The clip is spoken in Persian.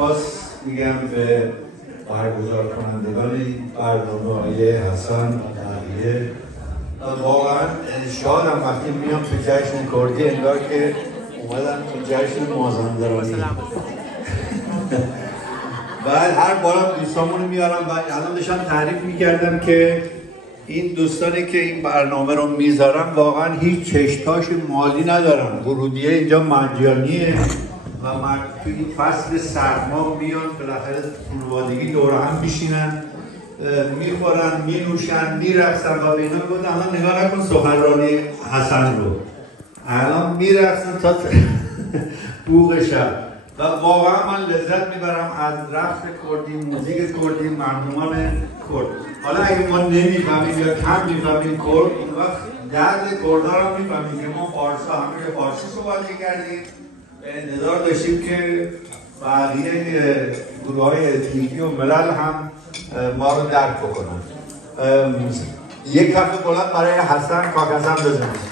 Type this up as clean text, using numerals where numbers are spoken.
باز میگم به برگزار کنندگان برنامه های حسن و بقیه، واقعا شادم وقتی میام تو جشن کردی انگار که اومدم تو جشن مازندرانی. بعد هر بارم دوستامونو میارم و الان داشتم تعریف میکردم که این دوستانی که این برنامه رو میذارن واقعا هیچ چشتاش مالی ندارن. ورودیه اینجا مجانیه و توی این فصل سرما میان بالاخره خانوادگی دور هم میشینن، میخورن، مینوشن، میرقصن و به اینا میگن الان نگاه نکن سخنرانی حسن رو، الان میرقصن تا بوق شب. و واقعا من لذت میبرم از رقص کردی، موزیک کردی، مردمان کرد. حالا اگه ما نمیفهمیم یا کم میفهمیم کرد، اون وقت درد کردها رو میفهمیم که ما فارسی همه فارسی صحبت میکردیم، انتظار داشتیم که بقیه گروه‌های اتنیکی و ملل هم ما رو درک بکنن. یک کف بلند برای حسن کاکزن بزنید.